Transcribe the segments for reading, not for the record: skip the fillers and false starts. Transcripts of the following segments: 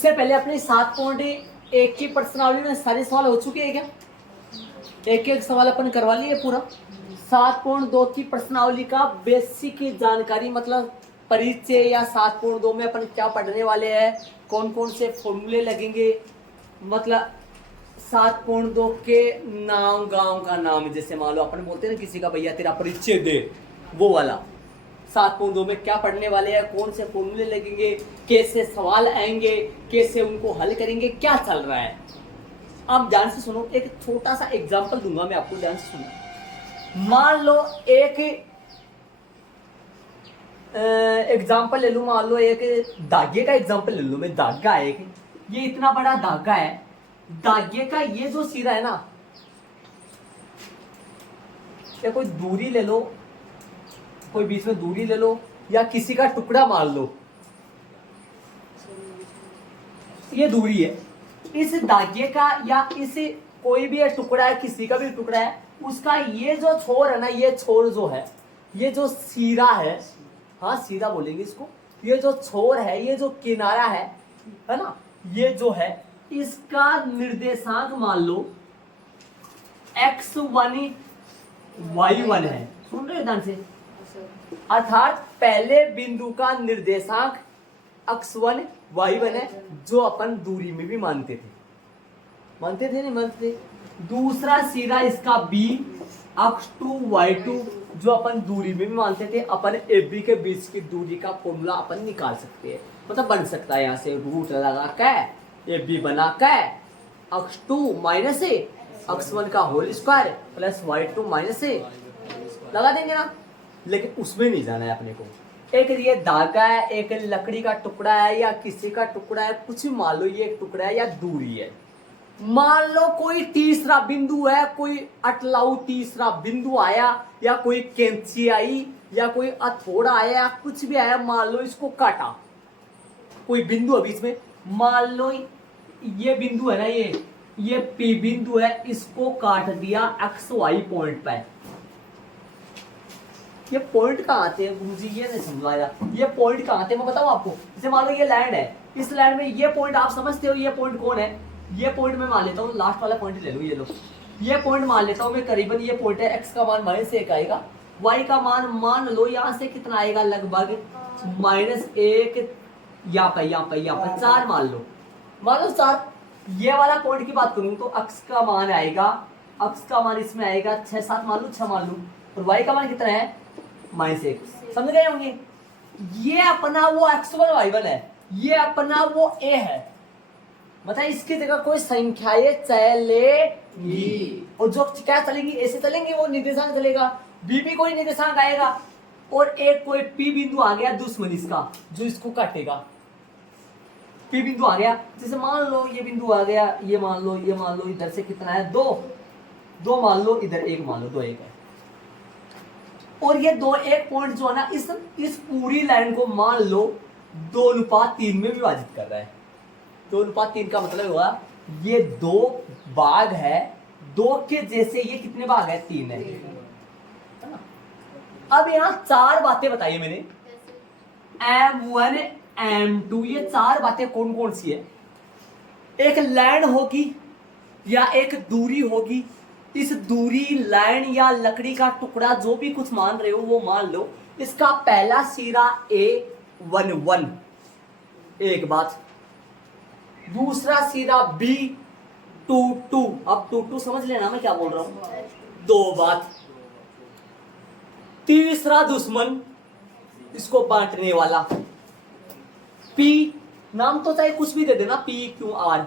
इससे पहले अपने 7.1 की प्रश्नावली में सारे सवाल हो चुके हैं क्या? एक एक सवाल अपन करवा लिए पूरा। 7.2 की प्रश्नावली का बेसिक जानकारी मतलब परिचय या 7.2 में अपन क्या पढ़ने वाले हैं, कौन कौन से फॉर्मूले लगेंगे, मतलब 7.2 के नाम, गांव का नाम, जैसे मान लो अपन बोलते हैं ना किसी का भैया तेरा परिचय दे, वो वाला 7.2 में क्या पढ़ने वाले हैं, कौन से फॉर्मूले लगेंगे, कैसे सवाल आएंगे, कैसे उनको हल करेंगे, क्या चल रहा है। आप ध्यान से सुनो, एक छोटा सा एग्जांपल दूंगा मैं आपको, ध्यान से सुनो। मान लो एक एग्जांपल ले लूं, मान लो एक धागे का एग्जांपल ले लूं मैं। धागा है एक, ये इतना बड़ा धागा है। धागे का ये जो सिरा है ना, या कोई दूरी ले लो, कोई बीच में दूरी ले लो, या किसी का टुकड़ा मान लो, ये दूरी है। इस धागे का या इस कोई भी टुकड़ा है, किसी का भी टुकड़ा है, उसका ये जो छोर है ना, ये छोर जो है, ये जो सिरा है, हाँ सिरा बोलेंगे इसको, ये जो छोर है, ये जो किनारा है ना, ये जो है, इसका निर्देशांक मान लो x1 y1 है। सुन रहे हो ध्यान से? अर्थात पहले बिंदु का निर्देशांक x1 y1 है, जो अपन दूरी में भी मानते थे। मानते थे नहीं मानते थे? दूसरा सिरा इसका b x2 y2, जो अपन दूरी में भी मानते थे। अपन AB के बीच की दूरी का फॉर्मूला अपन निकाल सकते हैं, मतलब बन सकता है। यहाँ से रूट लगा के AB बना के x2 माइनस x1 का whole square plus y2 minus लगा देंगे ना। लेकिन उसमें नहीं जाना है अपने को। एक ये धागा है, एक लकड़ी का टुकड़ा है, या किसी का टुकड़ा है, कुछ भी मान लो, ये एक टुकड़ा है या दूरी है। मान लो कोई तीसरा बिंदु है, कोई अटलाऊ तीसरा बिंदु आया, या कोई कैंची आई, या कोई हथौड़ा आया, कुछ भी आया, मान लो इसको काटा, कोई बिंदु है बीच में। मान लो ये बिंदु है ना, ये P बिंदु है, इसको काट दिया XY पॉइंट पे। ये पॉइंट कहाँ आते हैं गुरुजी, ये नहीं समझाया। ये पॉइंट कहाँ आते हैं मैं बताऊँ आपको। जैसे मान लो ये लैंड है, इस लैंड में ये पॉइंट आप समझते हो, ये पॉइंट कौन है? ये पॉइंट मैं मान लेता हूँ, लास्ट वाला पॉइंट ले लो, ये लो, ये पॉइंट मान लेता हूँ मैं करीबन। ये पॉइंट है, x का मान -1 आएगा, y का मान लो यहाँ से कितना आएगा, लगभग -1, यहाँ पे 4 मान लो 4। ये वाला पॉइंट की बात करूँ तो x का मान आएगा, x का मान इसमें आएगा 6-7 मान लो, 6 मान लो, और y का मान कितना है -1। समझ गए होंगे? ये अपना वो x1 y1 है, ये अपना वो a है। मतलब इसकी जगह कोई संख्याएं चलेगी, और जो क्या चलेंगी, ऐसे चलेंगे, वो निर्देशांक चलेगा। b भी कोई निर्देशांक आएगा, और एक कोई p बिंदु आ गया दुश्मन इसका, जो इसको काटेगा। p बिंदु आ गया, जैसे मान लो ये बिंदु आ गया, ये मान लो इधर से कितना है 2 मान लो, इधर 1 मान लो, 2 1 है। और ये 2 1 पॉइंट जो है ना, इस पूरी लाइन को मान लो 2:3 में विभाजित कर रहा है। 2:3 का मतलब हुआ ये 2 भाग है, 2 के जैसे ये कितने भाग है, 3 है ना। अब यहाँ 4 बातें बताई मैंने, M1 M2, ये 4 बातें कौन कौन सी है? एक लाइन होगी या एक दूरी होगी। इस दूरी, लाइन या लकड़ी का टुकड़ा, जो भी कुछ मान रहे हो वो मान लो, इसका पहला सिरा A11, एक बात। दूसरा सिरा B22, अब 22 समझ लेना मैं क्या बोल रहा हूं, 2 बात। तीसरा दुश्मन, इसको बांटने वाला P, नाम तो चाहे कुछ भी दे देना, PQR,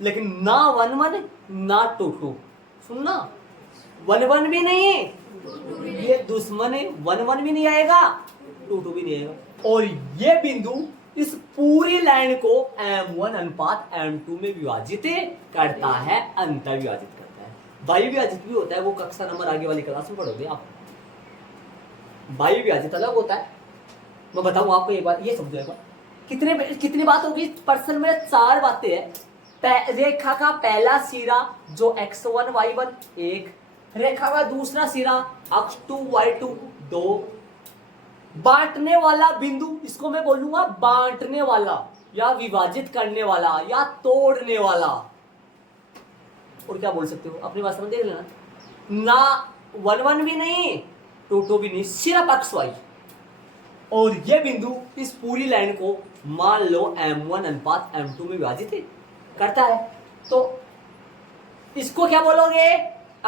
लेकिन ना 11 ना 22। सुनना, 11 भी नहीं है, ये दुश्मन है, 11 भी नहीं आएगा, 22 भी नहीं आएगा। और ये बिंदु इस पूरी लाइन को M1 अनुपात M2 में विभाजित करता है, अंतर विभाजित करता है। वायु विभाजित भी होता है, वो कक्षा नंबर आगे वाली क्लास में पढ़ोगे आप। वायु विभाजित अलग होता है, मैं बताऊं आपको एक बार, ये समझेगा। कितनी बात होगी प्रश्न में? 4 बातें हैं। रेखा का पहला सिरा जो x1 y1 1, रेखा का दूसरा सिरा x2 y2 2, बांटने वाला बिंदु, इसको मैं बोलूंगा बांटने वाला। या विभाजित करने वाला या तोड़ने वाला, और क्या बोल सकते हो अपनी भाषा में देख लेना। ना 1 1 भी नहीं, 2 2 भी नहीं, सिर्फ एक्स वाई। और ये बिंदु इस पूरी लाइन को मान लो M1 अनुपात M2 में विभाजित करता है, तो इसको क्या बोलोगे,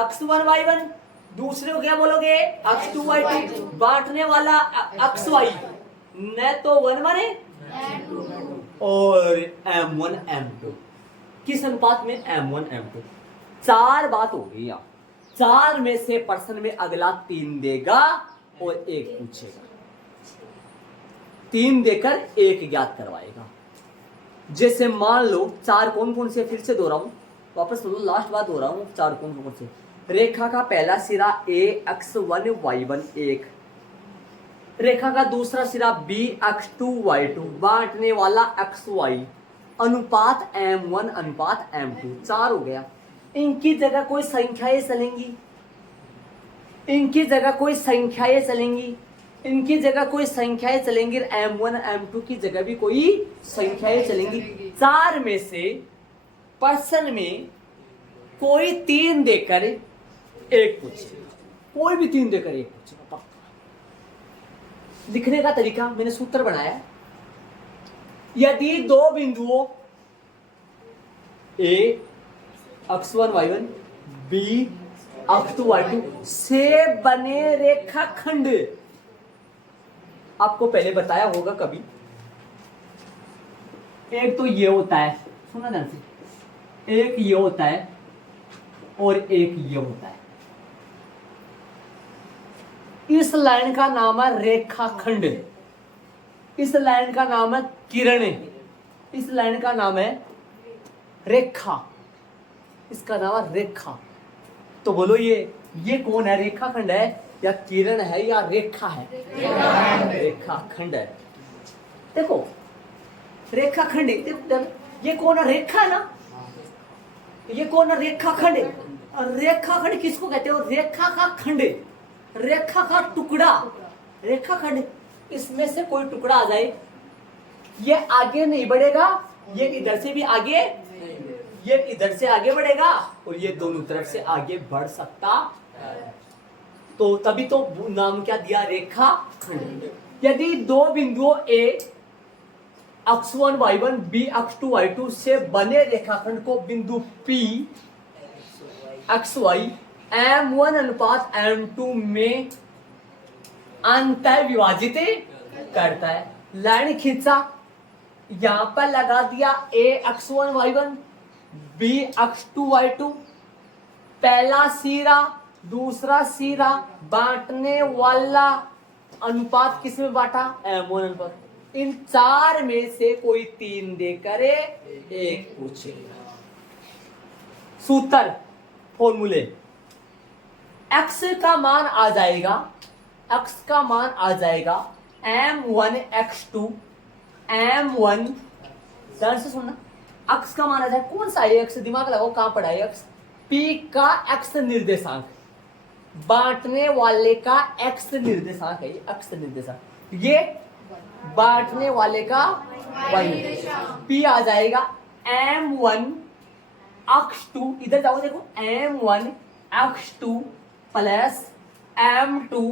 x1 y1। दूसरे को क्या बोलोगे, x2 y2। बांटने वाला xy, न तो 1 1 है और M1 M2। किस अनुपात में, M1 M2। 4 बात हो गई। यहाँ 4 में से प्रश्न में अगला 3 देगा और 1 पूछेगा। 3 देकर 1 ज्ञात करवाएगा। जैसे मान लो 4 कौन कौन से, फिर से दोहराऊं, वापस सुनो, लास्ट बात हो रहा हूं। 4 कौन कौन से, रेखा का पहला सिरा ax1 y1 1, रेखा का दूसरा सिरा bx2 y2, बांटने वाला xy, अनुपात m1 अनुपात m2। 4 हो गया। इनकी जगह कोई संख्याएं चलेंगी, इनकी जगह कोई संख्याएं चलेंगी, इनकी जगह कोई संख्याएं चलेंगी, m1 m2 की जगह भी कोई संख्याएं चलेंगी। 4 में से प्रश्न में कोई 3 देकर 1 पूछेगा, कोई भी 3 देकर 1 पूछेगा पक्का। लिखने का तरीका मैंने सूत्र बनाया। यदि 2 बिंदुओं A x1 y1 B x2 y2 से बने रेखाखंड, आपको पहले बताया होगा कभी, एक तो ये होता है, सुना ध्यान से, एक ये होता है और एक ये होता है। इस लाइन का नाम है रेखाखंड, इस लाइन का नाम है किरण, इस लाइन का नाम है रेखा, इसका नाम है रेखा। तो बोलो ये कौन है, रेखाखंड है या किरण है या रेखा है, रेखाखंड है। देखो रेखाखंड, ये कौन है, रेखा है ना, ये कौन है, रेखाखंड। रेखाखंड किसको कहते हो, रेखा का खंड, रेखा का टुकड़ा, रेखाखंड। इसमें से कोई टुकड़ा आ जाए, ये आगे नहीं बढ़ेगा, ये इधर से भी आगे, ये इधर से आगे बढ़ेगा और ये दोनों तरफ से आगे बढ़ सकता है। तो तभी तो नाम क्या दिया, रेखा खंड। यदि 2 बिंदुओं A x1 y1 B x2 y2 से बने रेखाखंड को बिंदु P xy m1 अनुपात m2 में अंतः विभाजित करता है। लाइन खींचा, यहां पर लगा दिया A x1 y1 B x2 y2, पहला सिरा दूसरा सिरा, बांटने वाला अनुपात किसमें बांटा, m1 अनुपात। इन 4 में से कोई 3 देकर 1 पूछेगा। सूत्र फॉर्मूले, x का मान आ जाएगा, x का मान आ जाएगा m1 x2 m1, ध्यान से सुनना, x का मान आ जाए, कौन सा है x, दिमाग लगाओ कहां पड़ा है x, p का x निर्देशांक, बांटने वाले का x निर्देशांक है, ये x निर्देशांक, ये बांटने वाले का y निर्देशांक। p आ जाएगा m1 x2, इधर जाओ देखो, m1 x2 plus m2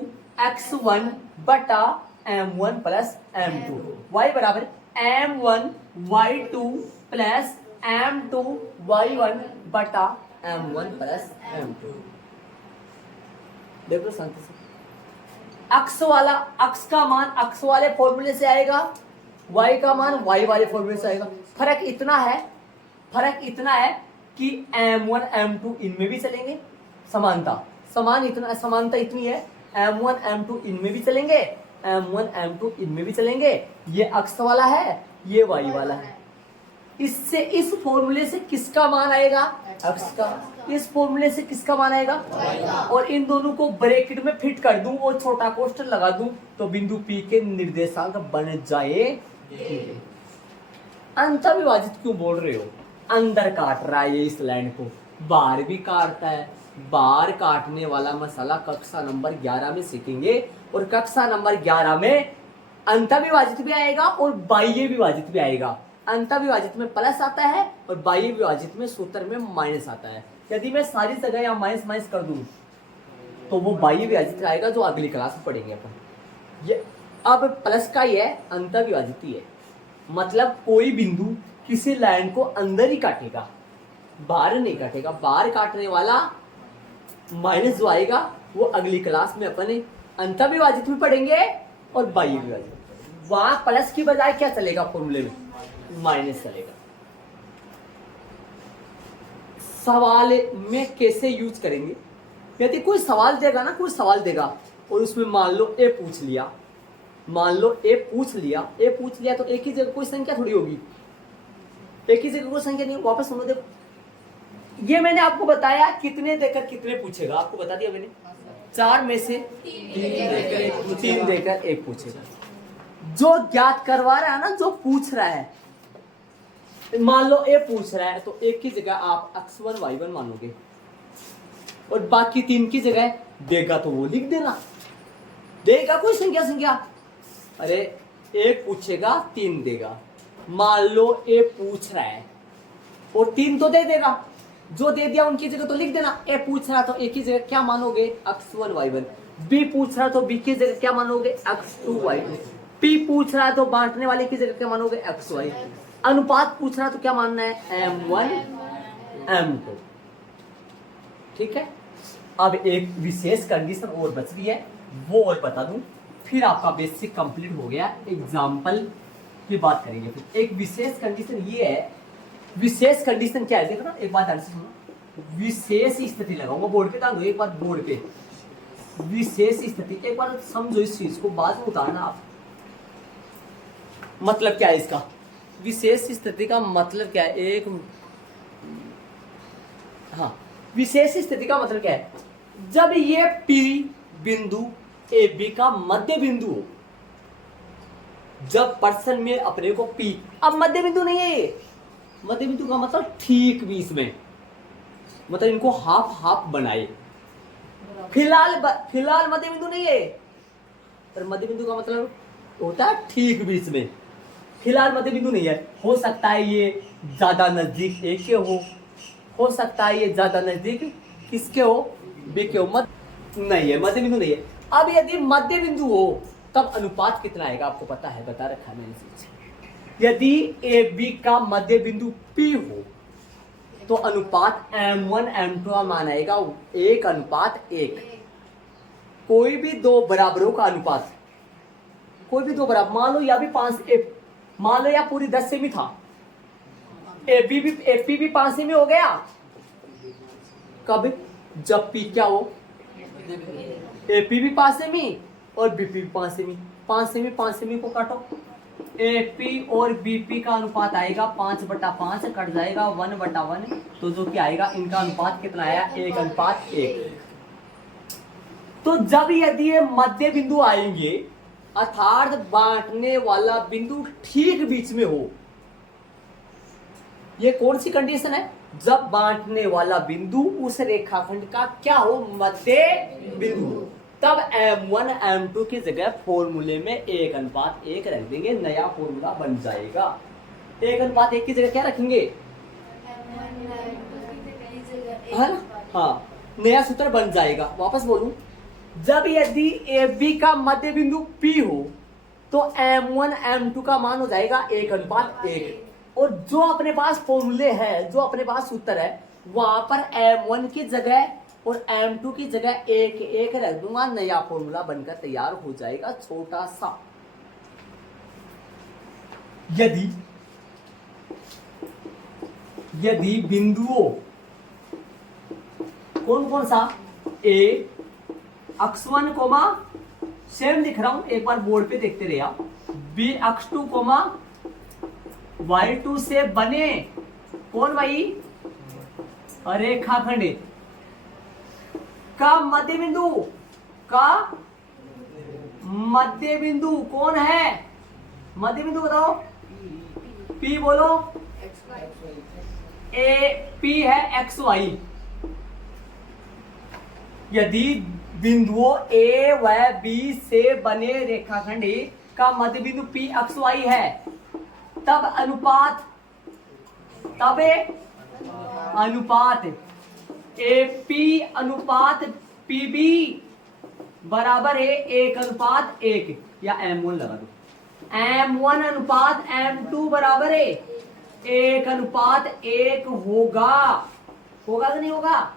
x1 बटा m1 प्लस m2, y बराबर m1 y2 plus m2 y1 बटा m1 प्लस m2। देखो शांति से, x वाला, x का मान x वाले फॉर्मूले से आएगा, y का मान y वाले फॉर्मूले से आएगा। फर्क इतना है, फर्क इतना है कि m1 m2 इनमें भी चलेंगे, समानता समान, इतना समानता इतनी है, m1 m2 इनमें भी चलेंगे, m1 m2 इनमें भी चलेंगे। ये x वाला है, ये y वाला है। इससे इस फॉर्मूले से किसका मान आएगा, x का, इस फॉर्मूले से किसका मान आएगा, और इन दोनों को ब्रैकेट में फिट कर दूं और छोटा कोष्ठक लगा दूं तो बिंदु P के निर्देशांक बन जाए। अंतर विभाजित क्यों बोल रहे हो, अंदर काट रहा है ये इस लाइन को, बाहर भी काटता है। बाहर काटने वाला मसाला कक्षा नंबर 11 में सीखेंगे, और कक्षा नंबर 11 में अंतर विभाजित भी आएगा और बाह्य विभाजित भी आएगा। अंत विभाजित में प्लस आता है और बाह्य विभाजित में सूत्र में माइनस आता है। यदि मैं सारी जगह यहाँ माइनस माइनस कर दूं तो वो बाह्य विभाजित आएगा जो अगली क्लास में पढ़ेंगे अपन। ये अब प्लस का ही है, अंत विभाजित ही है, मतलब कोई बिंदु किसी लाइन को अंदर ही काटेगा, बाहर नहीं काटेगा। बाहर काटने वाला माइनस जो आएगा वो अगली क्लास में अपन अंत विभाजित भी पढ़ेंगे और बाह्य विभाजित। वहां प्लस की बजाय क्या चलेगा फॉर्मूले में, माइनस चलेगा। सवाल में कैसे यूज करेंगे, यदि कोई सवाल देगा ना, कोई सवाल देगा और उसमें मान लो ए पूछ लिया, मान लो ए पूछ लिया तो एक ही जगह कोई संख्या थोड़ी होगी, एक ही जगह कोई संख्या नहीं। वापस सुनो, देखो ये मैंने आपको बताया कितने देकर कितने पूछेगा, आपको बता दिया मैंने, 4 में से 3 देकर 1 पूछेगा। जो ज्ञात करवा रहा है ना, जो पूछ रहा है, मान लो ए पूछ रहा है तो एक की जगह आप x1 y1 मानोगे और बाकी 3 की जगह देगा तो वो लिख देना, देगा कोई संख्या। अरे एक पूछेगा 3 देगा, मान लो ए पूछ रहा है और 3 तो दे देगा, जो दे दिया उनकी जगह तो लिख देना। ए पूछ रहा तो एक ही जगह क्या मानोगे, x1 y1। बी पूछ रहा तो बी की जगह क्या मानोगे, x2 y2। पी पूछ रहा तो बांटने वाले की जगह क्या मानोगे, xy। अनुपात पूछ रहा तो क्या मानना है, m1 m2। ठीक है। अब एक विशेष कंडीशन और बच रही है, वो और बता दूं, फिर आपका बेसिक कंप्लीट हो गया। एग्जाम्पल की बात करेंगे। फिर एक विशेष कंडीशन ये है, विशेष कंडीशन क्या है देखो ना, एक बात ध्यान से सुनो। विशेष स्थिति लगाऊंगा बोर्ड पे, ध्यान दो एक बार बोर्ड पे, विशेष स्थिति एक बार समझो इस चीज को, बाद में उतारना आप। मतलब क्या है इसका, विशेष स्थिति का मतलब क्या है, एक हाँ, विशेष स्थिति का मतलब क्या है, जब ये P बिंदु ए बी का मध्य बिंदु हो, जब पर्सन में अपने को P, अब मध्य बिंदु नहीं है ये, मध्य बिंदु का मतलब ठीक बीच में, मतलब इनको हाफ हाफ बनाए। फिलहाल मध्य बिंदु नहीं है, पर मध्य बिंदु का मतलब होता है ठीक बीच में। फिलहाल मध्य बिंदु नहीं है, हो सकता है ये ज्यादा नजदीक ए के हो सकता है ये ज्यादा नजदीक किसके हो, बी के हो, मध्य नहीं है, मध्य बिंदु नहीं है। अब यदि मध्य बिंदु हो तब अनुपात कितना आएगा आपको पता है, बता रखा है मैंने चीज। यदि ए बी का मध्य बिंदु P हो तो अनुपात m1 m2 का मान आएगा 1:1। कोई भी दो बराबरों का अनुपात, कोई भी दो बराबर, मान लो या भी 5 मान लो या पूरी 10 सेमी था, एपी भी 5 सेमी हो गया। कब, जब P क्या हो, एपी भी 5 सेमी और बीपी भी 5 सेमी। 5 सेमी को काटो, एपी और बीपी का अनुपात आएगा 5/5, कट जाएगा 1/1, तो जो कि आएगा इनका अनुपात कितना आया, 1:1। तो जब यदि ये मध्य बिंदु आएंगे अर्थात बांटने वाला बिंदु ठीक बीच में हो, ये कौन सी कंडीशन है, जब बांटने वाला बिंदु उस रेखाखंड का क्या हो, मध्य बिंदु, तब m1 m2 की जगह फॉर्मूले में 1:1 रख देंगे, नया फॉर्मूला बन जाएगा। 1:1 की जगह क्या रखेंगे, है ना, हाँ, नया सूत्र बन जाएगा। वापस बोलूं, जब यदि ए बी का मध्य बिंदु P हो तो m1 m2 का मान हो जाएगा 1:1। और जो अपने पास फॉर्मूले है, जो अपने पास सूत्र है, वहां पर m1 की जगह और m2 की जगह 1:1 रख दूंगा, नया फॉर्मूला बनकर तैयार हो जाएगा छोटा सा। यदि बिंदुओं कौन कौन सा, ए x1 कोमा सेम लिख रहा हूं, एक बार बोर्ड पे देखते रहे आप, बी x2 कोमा y2 से बने कौन भाई, रेखाखंड का मध्य बिंदु कौन है, मध्य बिंदु बताओ, P बोलो, P है XY। यदि बिंदुओं A व B से बने रेखाखंड का मध्य बिंदु P XY है, तब अनुपात एपी अनुपात पीबी बराबर है 1:1 या M1 लगा दो। M1 अनुपात M2 बराबर है 1:1 होगा कि नहीं होगा?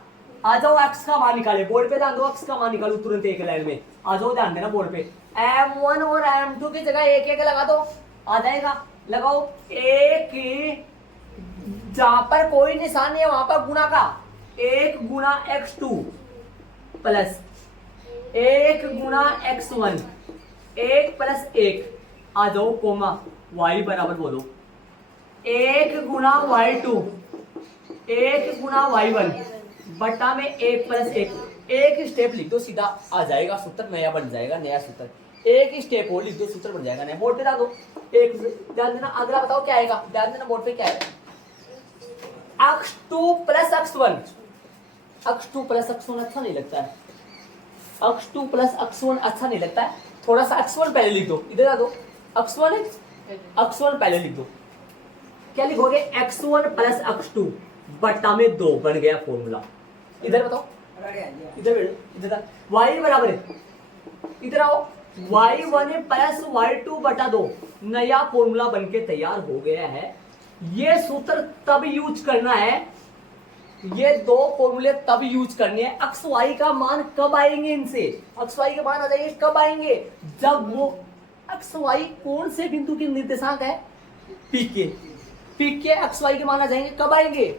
आ जाओ x का मान निकाले, बोर्ड पे ध्यान दो, x का मान निकालो तुरंत एक लाइन में। आ जाओ ध्यान देना बोर्ड पे, M1 और M2 की जगह 1 लगा दो, आ जाएगा। लगाओ 1, जहां पर कोई निशान नहीं है वहां पर गुणा का 1 गुणा x2 प्लस 1 गुणा x1 1 प्लस 1। आ जाओ कोमा y बराबर बोलो 1 गुणा y2 1 गुणा y1 बटा में 1 प्लस 1। एक स्टेप लिख दो, सीधा आ जाएगा सूत्र, नया बन जाएगा, नया सूत्र। एक स्टेप और लिख दो, सूत्र बन जाएगा नया। बोर्ड पे डाल दो। एक ध्यान देना, अगला बताओ क्या आएगा, ध्यान देना बोर्ड पे क्या है। x2 plus x1 x2 plus x1 अच्छा नहीं लगता है, x2 प्लस x1 अच्छा नहीं लगता है। थोड़ा सा x1 पहले लिख दो, इधर आ दो। x1 पहले लिख दो, क्या लिखोगे? x1 प्लस x2 बटा में 2 बन गया फॉर्मूला। इधर बताओ, इधर y बराबर है, इधर आओ y1 प्लस y2 बटा 2 नया फॉर्मूला बनके तैयार हो गया है। ये सूत्र तब यूज करना है, ये दो फॉर्मूले तब यूज करने हैं। एक्स वाई का मान कब आएंगे इनसे? एक्स वाई के मान आ जाएंगे कब आएंगे? जब वो एक्स वाई कौन से बिंदु के निर्देशांक है? पी के एक्स वाई के मान आ जाएंगे कब आएंगे?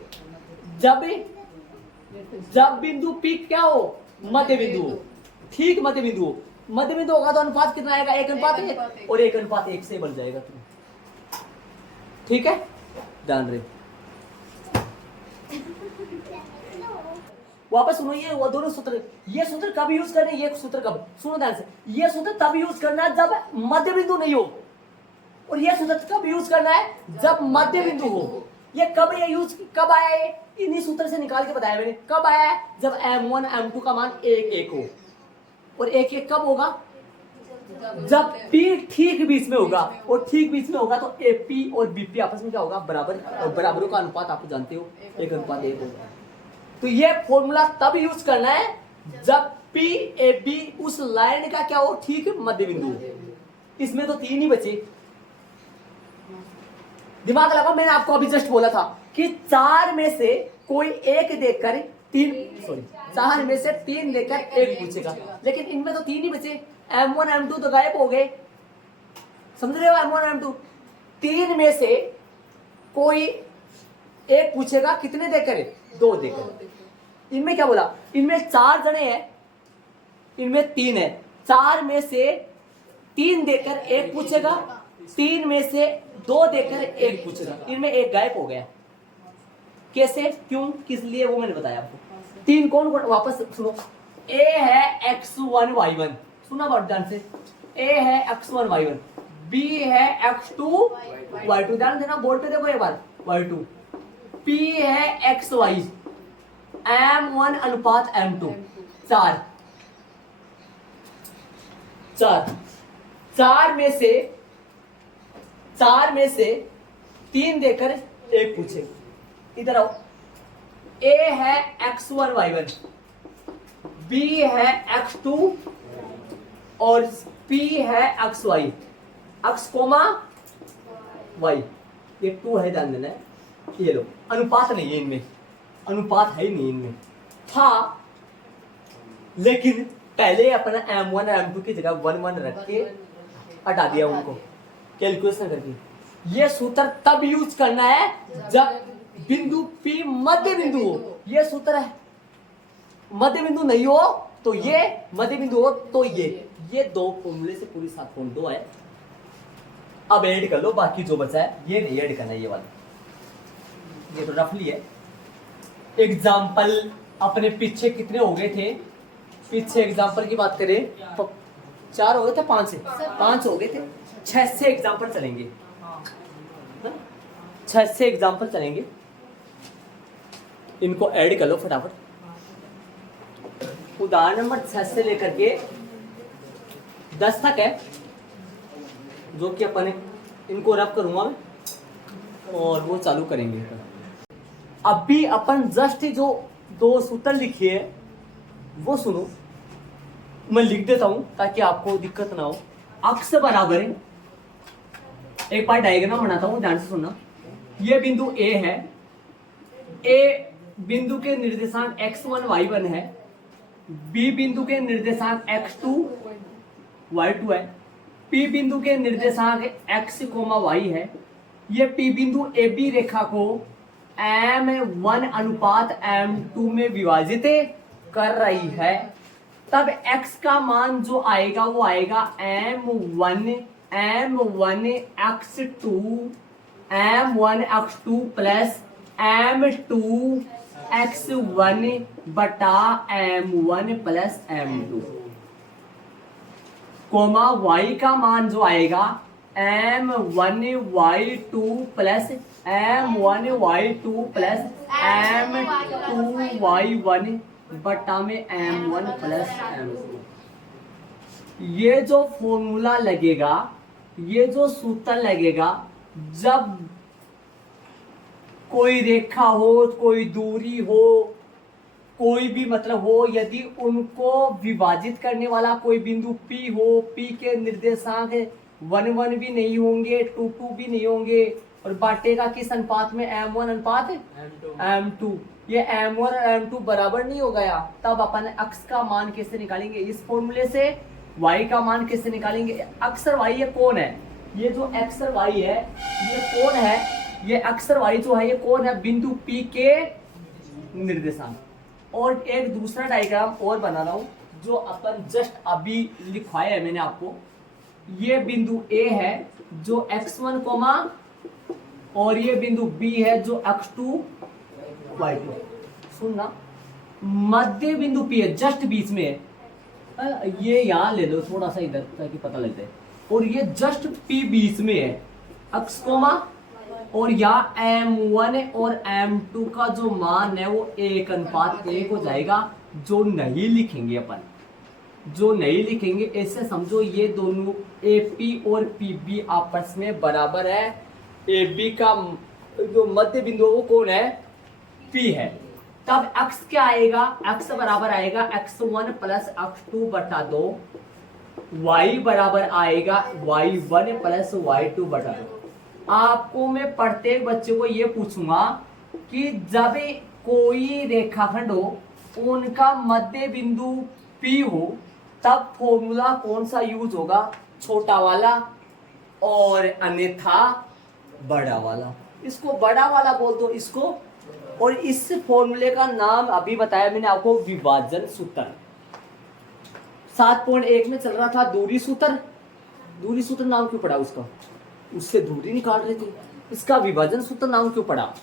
जब बिंदु पी क्या हो? मध्य बिंदु हो। ठीक, मध्य बिंदु हो। मध्य बिंदु होगा तो अनुपात कितना आएगा? 1:1 और 1:1 से बन जाएगा तुम। ठीक है, ध्यान रहे। वापस सुनो, ये वो दोनों सूत्र, ये सूत्र कब यूज करना है, ये सूत्र कब? सुनो ध्यान से, ये सूत्र तब यूज करना है जब मध्य बिंदु नहीं हो, और ये सूत्र कब यूज करना है? जब मध्य बिंदु हो। ये कब, ये यूज कब आया है? इन्हीं सूत्र से निकाल के बताया मैंने। कब आया है? जब M1 M2 का मान 1:1 हो। और 1:1 कब होगा? जब P ठीक बीच में होगा, और ठीक बीच में होगा तो AP और BP आपस में क्या होगा? बराबर, और बराबरों का अनुपात आप जानते हो 1:1 होगा। तो ये फॉर्मूला तब यूज करना है जब PAB उस लाइन का क्या हो? ठीक मध्य बिंदु हो। इसमें तो 3 ही बचे। दिमाग लगाओ, मैंने आपको अभी जस्ट बोला था कि 4 में से कोई एक देखकर 4 में से 3 लेकर 1 पूछेगा, लेकिन इनमें तो 3 ही बचे। M1 M2 तो गायब हो गए, समझ रहे हो? M1 M2 3 में से कोई एक पूछेगा, कितने देकर? 2 देकर। इनमें क्या बोला? इनमें 4 जने हैं, इनमें 3 है। 4 में से 3 देकर 1 पूछेगा, 3 में से 2 देकर 1 पूछेगा। इनमें 1 गायब हो गया। कैसे, क्यों, किस लिए, वो मैंने बताया आपको। 3 कौन? वापस सुनो, A है x1 y1, सुना बात ध्यान से। A है x1 y1, B है x2 y2, ध्यान देना, बोर्ड पे देखो एक बार, y2। P है xy, M1 अनुपात M2, 4 में से 3 देकर 1 पूछे। इधर आओ, A है x1 y1, B है x2 और P है xy, x, y। ये 2 है, ध्यान देना है। ये लो, अनुपात नहीं है इनमें, अनुपात है ही नहीं इनमें। था, लेकिन पहले अपना M1 M2 की जगह 1 रख के हटा दिया उनको कैलकुलेशन करके। ये सूत्र तब यूज करना है जब बिंदु P मध्य बिंदु हो। ये सूत्र है। मध्य बिंदु नहीं हो तो ये, मध्य बिंदु हो तो ये 2 फॉर्मूले से पूरी 7 फॉर्मूले 2 है। अब ऐड कर लो, बाकी जो बचा है ये नहीं ऐड करना है, ये वाला, ये तो रफली है। एग्जाम्पल अपने पीछे कितने हो गए थे? पीछे एग्जाम्पल की बात करें 4 हो गए थे, 5 हो गए थे। 6 से एग्जाम्पल चलेंगे, 6 से एग्जाम्पल चलेंगे। इनको ऐड कर लो फटाफट। उदाहरण नंबर 6 से लेकर के 10 तक है, जो कि अपन इनको रब करूंगा मैं। और वो चालू करेंगे। अभी अपन जस्ट जो दो सूत्र लिखी है वो सुनो, मैं लिख देता हूं ताकि आपको दिक्कत ना हो। अक्स बराबर है, एक बार डायग्राम बनाता हूं, ध्यान से सुनना। ये बिंदु ए है, ए बिंदु के निर्देशांक x1 y1 है, बी बिंदु के निर्देशांक x2 y2 है, पी बिंदु के निर्देशांक x, y है। ये पी बिंदु ए बी रेखा को m1 अनुपात m2 में विभाजित कर रही है। तब x का मान जो आएगा वो आएगा m1 x2 plus m2 x1 बटा m1 plus m2, coma y का मान जो आएगा m1 y2 plus m1 y2 plus m2 y1 बटा में m1 प्लस m2। ये जो फॉर्मूला लगेगा, ये जो सूत्र लगेगा, जब कोई रेखा हो, कोई दूरी हो, कोई भी मतलब हो, यदि उनको विभाजित करने वाला कोई बिंदु P हो, P के निर्देशांक 1 भी नहीं होंगे, 2 भी नहीं होंगे, और बांटेगा किस अनुपात में? m1 अनुपात m2। ये m1 और m2 बराबर नहीं हो गया, तब अपन x का मान कैसे निकालेंगे? इस फॉर्मूले से y का मान कैसे निकालेंगे? x और y ये कौन है? ये जो x और y है ये कौन है? ये x और y जो है ये कौन है? बिंदु P के निर्देशांक। और एक दूसरा डायग्राम और बना रहा हूं जो अपन जस्ट अभी लिखवाया है मैंने आपको। ये बिंदु A है जो x1 कोमा, और ये बिंदु B है जो x2 y2। सुनना, मध्य बिंदु P है, जस्ट बीच में है। ये यहां ले लो थोड़ा सा इधर ताकि पता लग जाए। और ये जस्ट P बीच में है, x कोमा, और यहाँ m1 और m2 का जो मान है वो 1:1 हो जाएगा। जो नहीं लिखेंगे अपन, जो नहीं लिखेंगे, ऐसे समझो ये दोनों AP और PB आपस में बराबर है। AB का जो मध्य बिंदु वो कौन है? P है। तब x क्या आएगा? x बराबर आएगा x1 प्लस x2 बटा 2, y बराबर आएगा y1 प्लस y2 बटा 2। आपको मैं प्रत्येक बच्चे को ये पूछूंगा कि जब कोई रेखाखंड हो, उनका मध्य बिंदु P हो, तब फॉर्मूला कौन सा यूज होगा? छोटा वाला, और अन्यथा बड़ा वाला। इसको बड़ा वाला बोल दो इसको। और इस फॉर्मूले का नाम अभी बताया मैंने आपको, विभाजन सूत्र। 7.1 में चल रहा था दूरी सूत्र। दूरी सूत्र नाम क्यों पड़ा उसका? उससे दूरी निकाल रहे थे। इसका विभाजन सूत्र नाम क्यों पड़ा?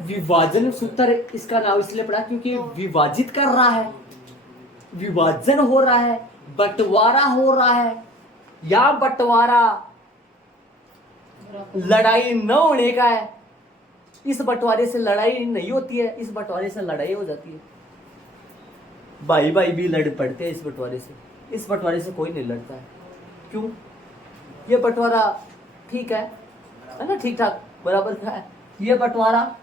विभाजन सूत्र इसका नाम इसलिए पड़ा क्योंकि विभाजित कर रहा है, विभाजन हो रहा है, बंटवारा हो रहा है। या बंटवारा लड़ाई न होने का है। इस बंटवारे से लड़ाई नहीं होती है, इस बंटवारे से लड़ाई हो जाती है। भाई भाई भी लड़ पड़ते हैं इस बंटवारे से। इस बंटवारे से कोई नहीं लड़ता है। क्यों? ये बंटवारा ठीक है ना, ठीक ठाक बराबर का है। ये बंटवारा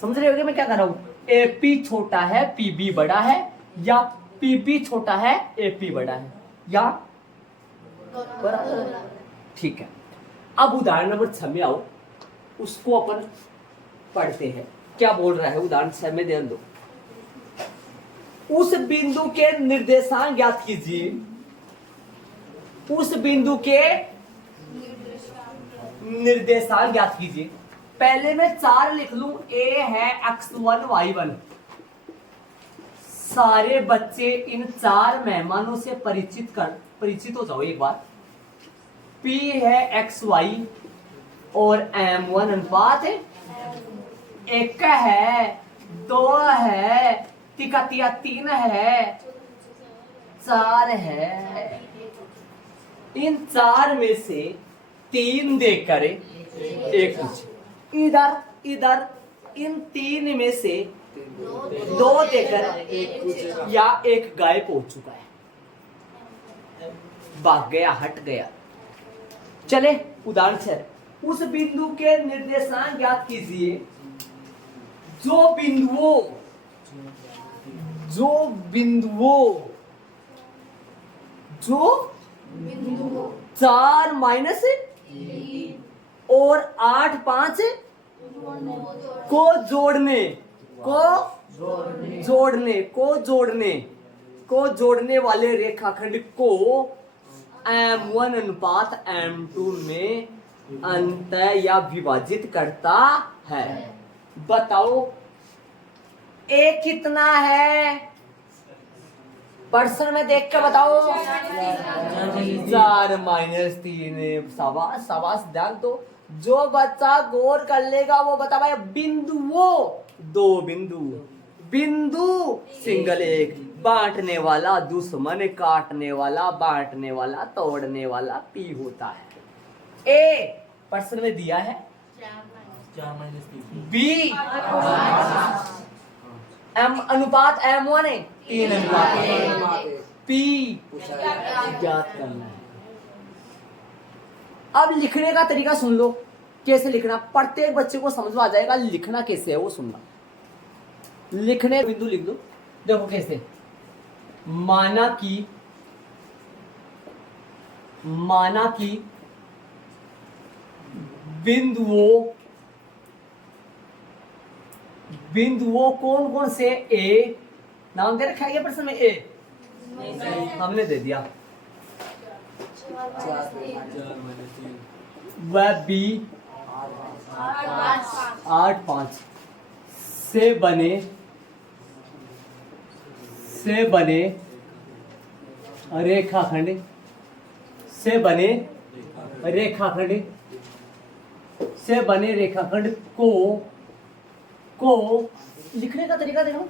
समझ रहे होगे मैं क्या कर रहा हूं? AP छोटा है PB बड़ा है, या PB छोटा है AP बड़ा है, या बराबर? ठीक है। अब उदाहरण नंबर 6 में आओ, उसको अपन पढ़ते हैं। क्या बोल रहा है उदाहरण 6 में? ध्यान दो। उस बिंदु के निर्देशांक ज्ञात कीजिए। उस बिंदु के निर्देशांक ज्ञात कीजिए। पहले मैं 4 लिख लूं। A है x1 y1। सारे बच्चे इन 4 मेहमानों से परिचित हो जाओ एक बार। P है xy और m1 अनुपात 1 है, 2 है, 3 है, 4 है। इन 4 में से 3 देकर एक पूछे। इधर इन 3 में से 2 देकर एक पूछे, या एक गायब हो चुका है, भाग गया, हट गया। चले उदाहरण 6, उस बिंदु के निर्देशांक ज्ञात कीजिए जो बिंदुओं 4 माइनस और 8 5 को जोड़ने वाले रेखाखंड को M1 अनुपात M2 में अंतः या विभाजित करता है। बताओ ए कितना है? प्रश्न में देख के बताओ। 4 माइनस 3। शाबाश शाबाश, ध्यान दो। जो बच्चा गौर कर लेगा वो बता पाए। दो बिंदु सिंगल एक, बांटने वाला दुश्मन, काटने वाला, बांटने वाला, तोड़ने वाला पी होता है। ए प्रश्न में दिया है, बी एम अनुपात M1 है 3 अनुपात पी ज्ञात करना है। अब लिखने का तरीका सुन लो, कैसे लिखना प्रत्येक बच्चे को समझ में आ जाएगा। लिखना कैसे है वो सुनना। लिखने बिंदु लिख दो। देखो कैसे, माना कि बिंदुओं कौन कौन से? ए नाम दे रखा है ये प्रश्न में, ए हमने दे दिया। वह बी 8 5 से बने रेखाखंड को लिखने का तरीका देखो,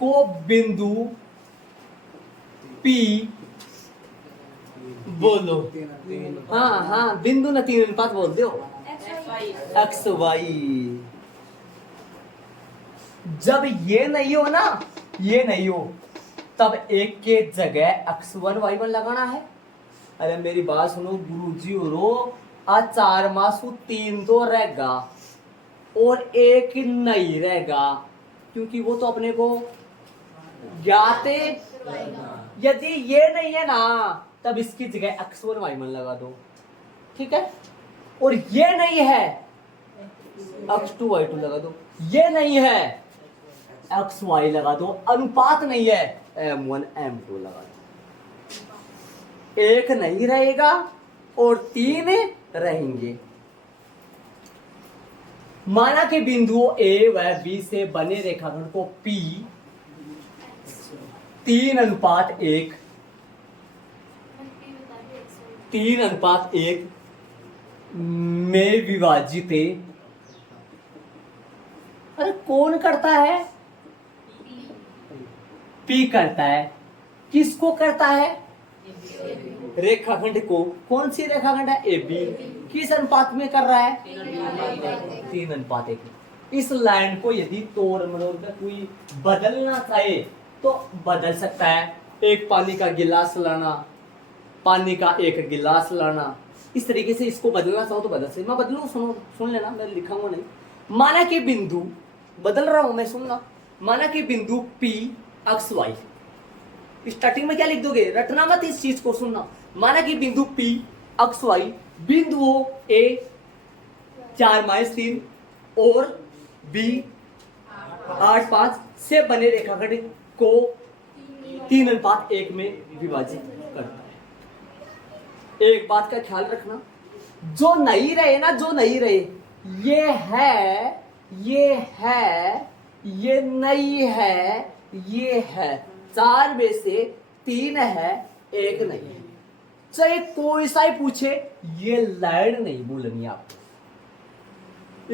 को बिंदु पी बोलो। हाँ बिंदु न 3 अनुपात बोल दो, एक्स वाई। जब ये नहीं हो तब एक के जगह x1 y1 लगाना है। अरे मेरी बात सुनो गुरुजी और आज 4 मासू 3 तो रहेगा और एक नहीं रहेगा, क्योंकि वो तो अपने को ज्ञात है। यदि ये नहीं है ना तब इसकी जगह x1 y1 लगा दो, ठीक है। और ये नहीं है x2 y2 लगा दो, ये नहीं है एक्स वाई लगा दो, अनुपात नहीं है M1 M2 लगा दो। एक नहीं रहेगा और 3 रहेंगे। माना कि बिंदुओं A व B से बने रेखाखंड को P 3 अनुपात 1 में विभाजित है। अरे कौन करता है? P करता है। किसको करता है? रेखाखंड को। कौन सी रेखाखंड है? AB। किस अनुपात में कर रहा है? 3 अनुपात 1। इस लाइन को यदि तोड़ मरोड़ कर कोई बदलना चाहे तो बदल सकता है। एक पानी का गिलास लाना, पानी का एक गिलास लाना, इस तरीके से इसको बदलना चाहो तो बदल सकते। मैं बदलूं, सुन लेना, मैं लिखाऊंगा नहीं। माना कि बिंदु, बदल रहा हूं मैं, सुनना। माना कि बिंदु P एक्स वाई, स्टार्टिंग में क्या लिख दोगे? रटना मत इस चीज को, सुनना। माना कि बिंदु P एक्स वाई बिंदुओं A 4-3 और B 8-5 से बने रेखाखंड को 3 अनुपात 1 में विभाजित करता है। एक बात का ख्याल रखना, जो नहीं रहे ना, जो नहीं रहे, ये है, ये है, ये नहीं है, ये है। 4 में से 3 है, 1 नहीं है। चाहे कोई सा ही पूछे, ये लाइन नहीं भूलनी आपको।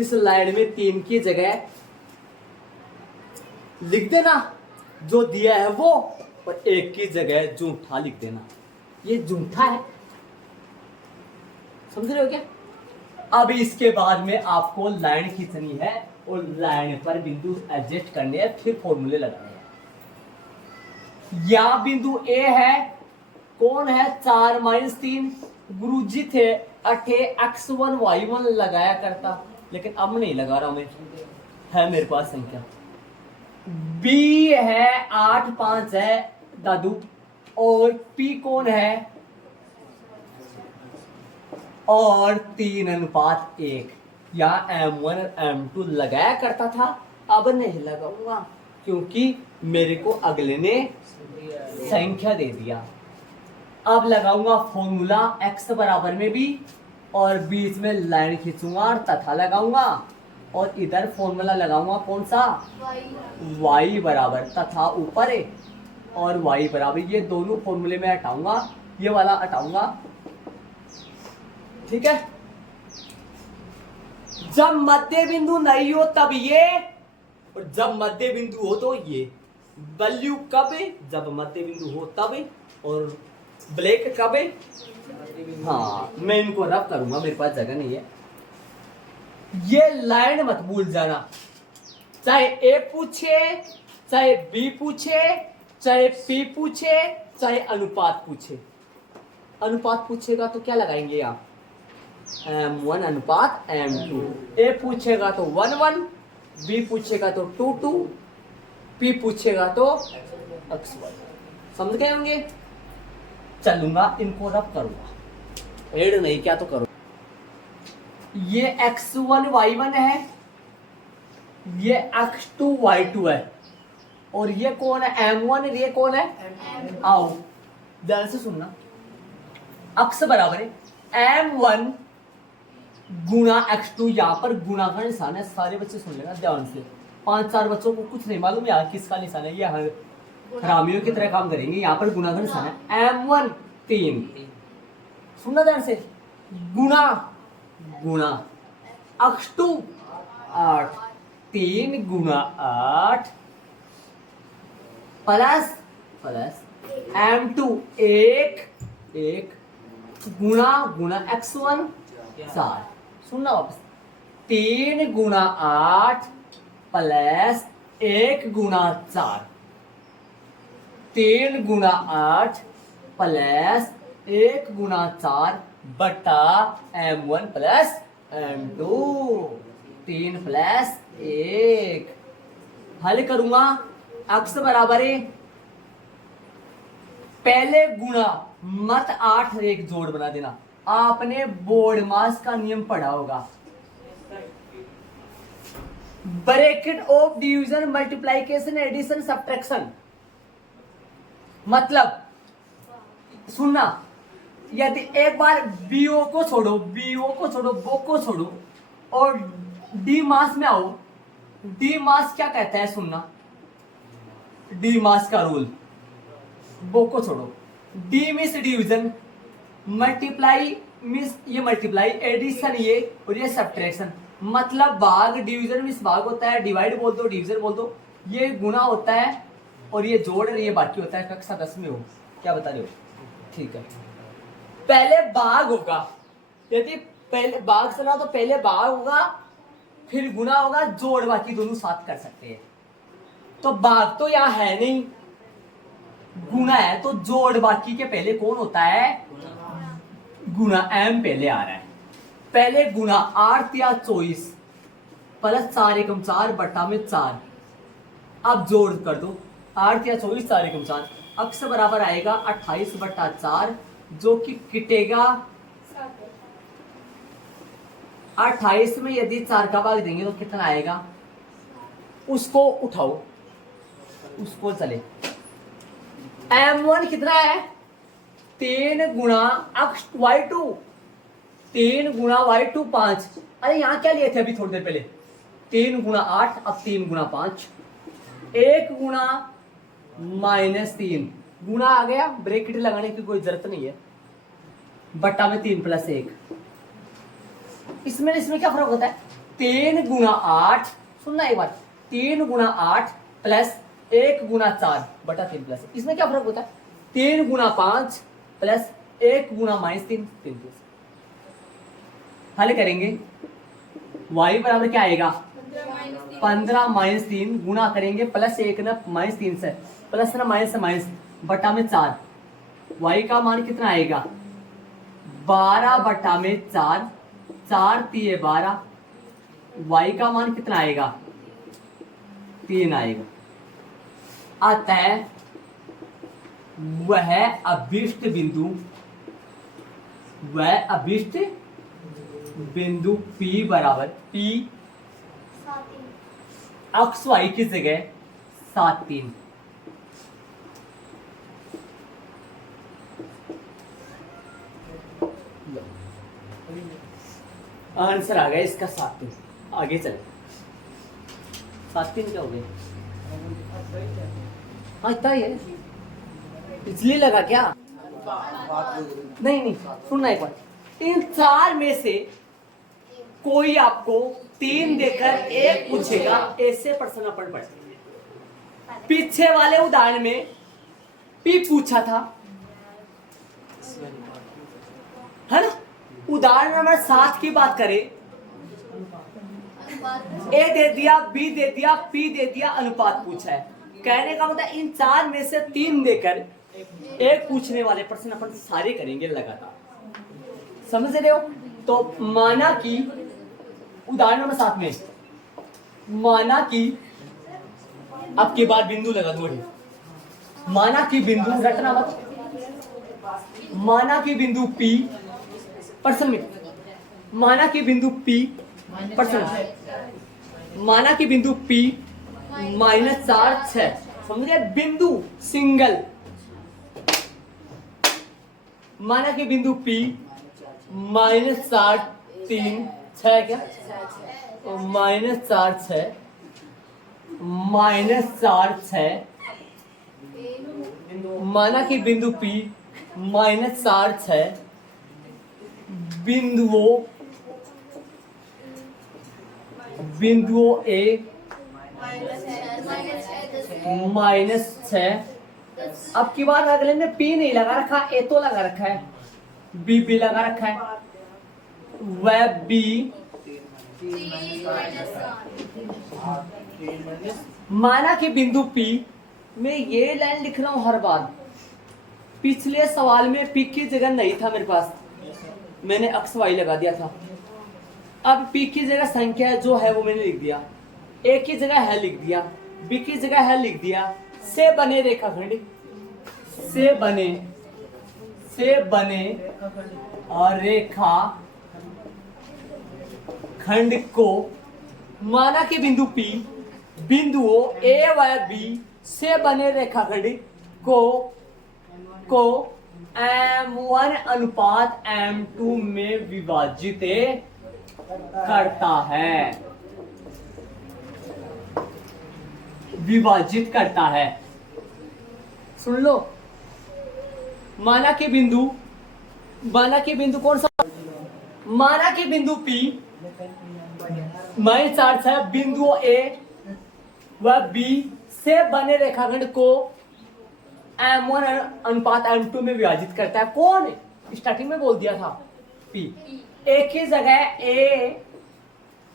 इस लाइन में 3 की जगह लिख देना जो दिया है वो, और 1 की जगह जूठा लिख देना। ये जूठा है, समझ रहे हो क्या? अब इसके बाद में आपको लाइन खींचनी है और लाइन पर बिंदु एडजस्ट करने हैं, फिर फॉर्मूले लगाने हैं। या बिंदु A है, कौन है? 4-3 गुरुजी थे, अठे x1 y1 लगाया करता, लेकिन अब नहीं लगा रहा मैं, है मेरे पास संख्या b है 8 5 है दादू, और p कौन है, और 3:1। या m1 m2 लगाया करता था, अब नहीं लगाऊंगा क्योंकि मेरे को अगले ने संख्या दे दिया। अब लगाऊंगा फॉर्मूला x बराबर में भी, और बीच में लाइन खींचूंगा और तथा लगाऊंगा, और इधर फॉर्मूला लगाऊंगा कौन सा, y बराबर तथा ऊपर है और y बराबर, ये दोनों फॉर्मूले में हटाऊंगा, ये वाला हटाऊंगा, ठीक है। जब मध्य बिंदु नहीं हो तब ये, और जब मध्य बिंदु हो तो ये। वैल्यू कब है, जब मध्य बिंदु हो तब है, और ब्लैक कब है, हाँ मैं इनको रब करूंगा, मेरे पास जगह नहीं है। ये लाइन मत भूल जाना, चाहे ए पूछे, चाहे बी पूछे, चाहे पी पूछे, चाहे अनुपात पूछे। अनुपात पूछेगा तो क्या लगाएंगे आप, m1 अनुपात m2। ए पूछेगा तो 1:1, बी पूछेगा तो 2:2, पी पूछेगा तो x1। समझ गए होंगे। चलूंगा इनको रब करूंगा, एड नहीं क्या तो करो। ये x1 y1 है, ये x2 y2 है, और ये कौन है m1, ये कौन है, आओ ध्यान से सुनना। x बराबर है m1 गुणा x2, यहाँ पर गुणा का निशान है, सारे बच्चे सुन लेना ध्यान से। 5-4 बच्चों को कुछ नहीं मालूम यार किसका निशान है, ये हरामियों की तरह काम करेंगे। यहाँ पर गुणा का निशान है m1 3, सुनना ध्यान से, गुणा गुणा x2 8, 3 गुणा 8 प्लस प्लस m2 1 गुणा गुणा x1 4। सुनना वापस, 3 गुणा 8 प्लस 1 गुणा 4, 3 गुणा 8 प्लस 1 गुणा 4 बटा m1 प्लस m2, 3 प्लस 1। हल करूंगा, x बराबर है, पहले गुणा मत 8 एक जोड़ बना देना। आपने बोर्ड मास का नियम पढ़ा होगा, bracket of division multiplication addition subtraction. मतलब सुनना, यदि एक बार बीओ को छोड़ो, बीओ को छोड़ो, बो को छोड़ो और डी मास में आओ, डी मास क्या कहता है सुनना, डी मास का रूल, बो को छोड़ो, D means division, multiply means ये मल्टीप्लाई, एडिशन ये, और ये सब्ट्रैक्शन। मतलब भाग, डिवीजन मीन्स भाग होता है, डिवाइड बोल दो, डिवीजन बोल दो, ये गुना होता है, और ये जोड़ ये बाकी होता है। कक्षा 10 में हो, क्या बता रहे हो, ठीक है। पहले भाग होगा, यदि पहले भाग चला तो पहले भाग होगा, फिर गुना होगा, जोड़ बाकी दोनों साथ कर सकते हैं। तो भाग तो यहाँ है नहीं, गुना है, तो जोड़ बाकी के पहले कौन होता है, गुना m पहले आ रहा है। पहले गुना 8 या 24 प्लस 4 एकम 4 बटा में 4। अब जोड़ कर दो, 8 या 24 4 एकम 4, अक्स बराबर आएगा 28 बटा 4, जो कि किटेगा 28 में यदि 4 का भाग देंगे तो कितना आएगा, उसको उठाओ, उसको चले। m1 कितना है, 3 गुणा y2, 3 गुणा y2 5। अरे यहाँ क्या लिए थे अभी थोड़ी देर पहले, 3 गुणा 8, अब 3 गुणा 5, 1 गुणा -3, गुणा आ गया, ब्रैकेट लगाने की कोई जरूरत नहीं है, बट्टा में 3 प्लस 1। इसमें क्या फर्क होता है, 3 गुणा 8, सुनना एक बार, 3 गुणा 8 प्लस 1 गुणा 4 बटा 3 प्लस 1। इसमें क्या फर्क होता है, 3 गुणा 5 प्लस 1 गुणा -3, 3 प्लस। हल करेंगे, y बराबर क्या आएगा, 15 -3 गुणा करेंगे प्लस 1 ना -3 से, प्लस ना माइनस से माइनस, बटा में 4। y का मान कितना आएगा, 12/4, 4 3 12, y का मान कितना आएगा? 3 आएगा। अतः वह अभीष्ट बिंदु P बराबर P अक्स वाई की जगह 7 3। आंसर आ गया इसका 7 3। आगे चले। 7 3 क्या हो गए? हाँ इतना ही है, इसलिए लगा क्या? नहीं सुनना एक बार। इन 4 में से कोई आपको 3 देकर 1 पूछेगा, ऐसे प्रश्न अपन पढ़ते। पीछे वाले उदाहरण में P पूछा था, है ना? उदाहरण नंबर 7 की बात करें, A दे दिया, B दे दिया, P दे दिया, अनुपात पूछा है। कहने का मतलब इन 4 में से 3 देकर 1 पूछने वाले प्रश्न अपन सारे करेंगे लगातार। समझ रहे हो? तो माना कि उदाहरण नंबर 7 में, माना कि अब की बार बिंदु लगा दो। माना कि बिंदु, रटना मत, माना कि बिंदु P पर्सन में, माना कि बिंदु P पर्सन, माना कि बिंदु P -4 6, समझे? बिंदु सिंगल। माना कि बिंदु P -4 3 6 क्या? -4 6 -4 6। माना कि बिंदु P -4 6 बिंदुओं A -6। अब की बार अगले ने P नहीं लगा रखा, A तो लगा रखा है, B भी लगा रखा है, वह B माना कि बिंदु P में ये लाइन लिख रहा हूं हर बार। पिछले सवाल में P की जगह नहीं था मेरे पास, मैंने अक्स वाई लगा दिया था। अब P की जगह संख्या जो है वो मैंने लिख दिया, A की जगह है लिख दिया, B की जगह है लिख दिया। से बने रेखाखंड, से बने और रेखा खंड को, माना कि बिंदु P बिंदुओं A व B से बने रेखाखंड को M1 अनुपात M2 में विभाजित करता है, विभाजित करता है। सुन लो, माना कि बिंदु कौन सा? माना कि बिंदु P -4 6 बिंदुओं A व B से बने रेखाखंड को M1 अनुपात M2 में विभाजित करता है। कौन? स्टार्टिंग में बोल दिया था P। एक ही जगह A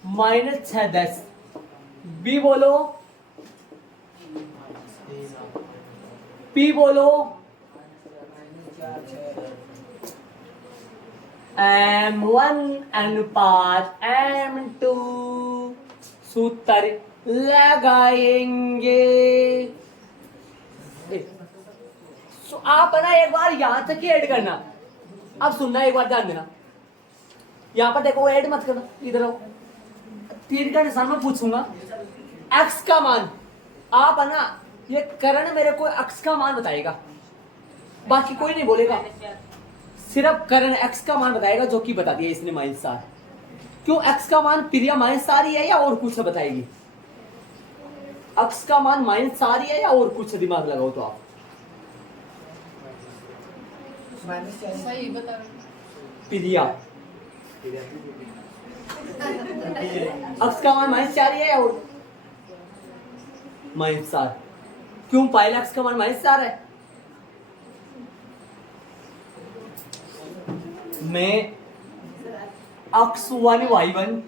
-6 10, B बोलो, P बोलो, M1 अनुपात M2 सूत्र लगाएंगे। तो आप ना एक बार यहां तक ही ऐड करना। अब सुनना, एक बार ध्यान देना। यहां पर देखो, ऐड मत करना, इधर आओ। तीर का निशान में पूछूंगा x का मान, आप है ना ये करण मेरे को x का मान बताएगा, बाकी कोई नहीं बोलेगा, सिर्फ करण x का मान बताएगा, जो कि बता दिया इसने -4। क्यों x का मान प्रिया -4 ही है या और कुछ बताएगी? x का मान -4 ही है या और कुछ? दिमाग लगाओ तो आप। सही बता रहे प्रिया x का मान -4 ही है या और -4? क्यों पायल x का मान -4 है? मैं x1 y1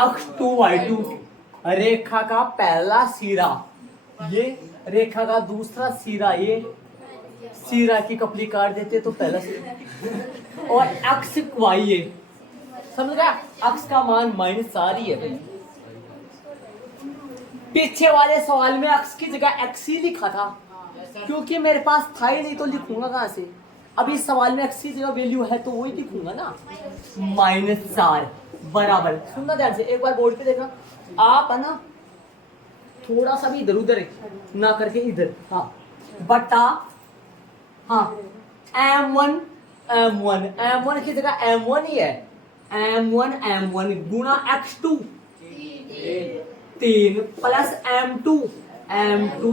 x2 y2 रेखा का पहला सिरा, ये रेखा का दूसरा सिरा, ये सीरा की कपली काट देते तो पहला से। और एक्स वाई है, समझ गया? एक्स का मान -4 ही है भाई। पीछे वाले सवाल में एक्स की जगह एक्स ही लिखा था, क्योंकि मेरे पास था ही नहीं तो लिखूंगा कहां से? अब इस सवाल में एक्स की जगह वैल्यू है तो वही लिखूंगा ना, -4 बराबर। सुनना ध्यान से, एक बार बोर्ड पे देखना आप, है ना, थोड़ा सा भी इधर उधर ना करके इधर, हाँ, बटा, हाँ, m1 की जगह m1 ही है, m1 गुणा x2 3 प्लस m2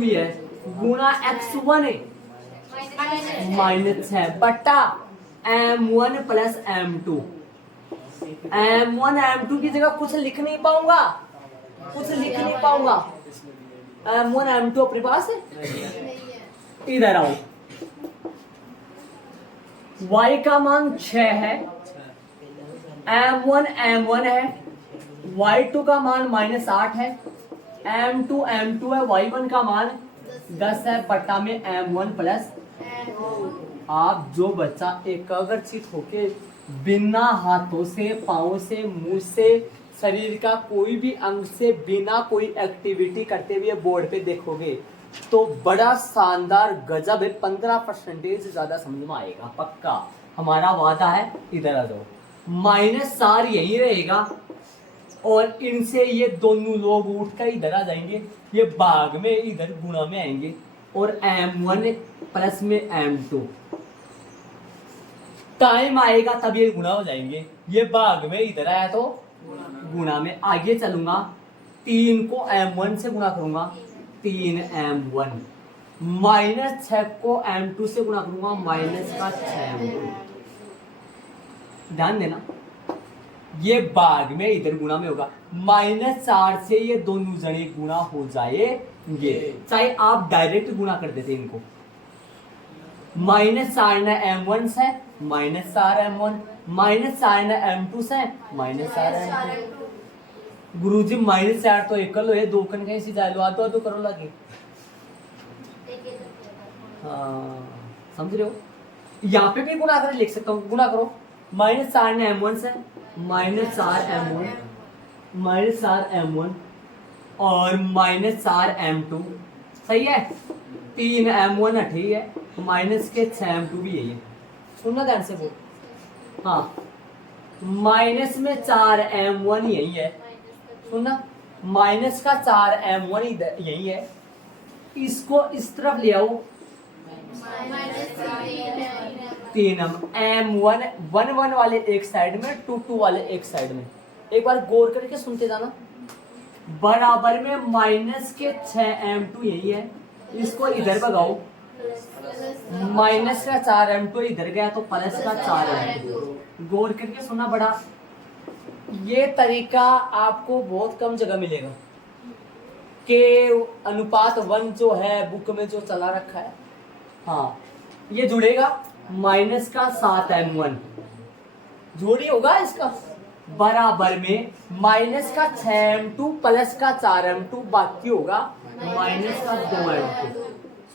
ही है गुणा x1 है -6 बटा m1 plus m2। m1 m2 की जगह कुछ लिख नहीं पाऊंगा, m1 m2 अपने पास है। इधर आओ, y का मान 6 है, m1 है, y2 का मान -8 है, m2 है, y1 का मान 10 है बटा में m1 प्लस। आप जो बच्चा एकाग्रचित होके बिना हाथों से, पाँव से, मुंह से, शरीर का कोई भी अंग से बिना कोई एक्टिविटी करते हुए बोर्ड पे देखोगे तो बड़ा शानदार गजब है, 15% से ज्यादा समझ में आएगा, पक्का हमारा वादा है। इधर आ जाओ, -4 यही रहेगा और इनसे ये दोनों लोग उठकर इधर आ जाएंगे, ये भाग में इधर गुणा में आएंगे और m1 प्लस में m2 टाइम आएगा तब ये गुणा हो जाएंगे, ये भाग में इधर आया तो गुणा में। आगे चलूंगा, 3 को m1 से गुणा करूंगा, 3m1 -6 को m2 से गुणा करूंगा, -6m2। ध्यान देना, ये भाग में इधर गुणा में होगा, -4 से ये दोनों जने गुणा हो जाएंगे, चाहे आप डायरेक्ट गुणा कर देते इनको। -4 न m1 से -4m1, -4 न m2 से -4m2। गुरुजी -4 तो एक लो, ये दो कन कहीं से जा लो, आधो करो लगे। हाँ समझ रहे हो, यहाँ पे भी गुणा कर लिख सकता हूँ, गुणा करो, -4 न m1 से -4m1 और -4m2, सही है। 3m1 ठीक है, -6m2 भी यही है। सुनना ध्यान से बोल, हाँ, माइनस में 4m1 यही है, सुनना, -4m1 यही है, इसको इस तरफ ले आओ, 3m1 1 वाले एक साइड में, 2 वाले एक साइड में। एक बार गौर करके सुनते जाना, बराबर में -6m2 यही है, इसको इधर भगाओ, -4m2 इधर गया तो +4m2। गौर करके सुना, बड़ा ये तरीका आपको बहुत कम जगह मिलेगा कि अनुपात 1 जो है बुक में जो चला रखा है, हाँ ये जुड़ेगा, -7m1 जोड़ी होगा इसका, बराबर में -6m2 +4m2 बाकी होगा -2m2।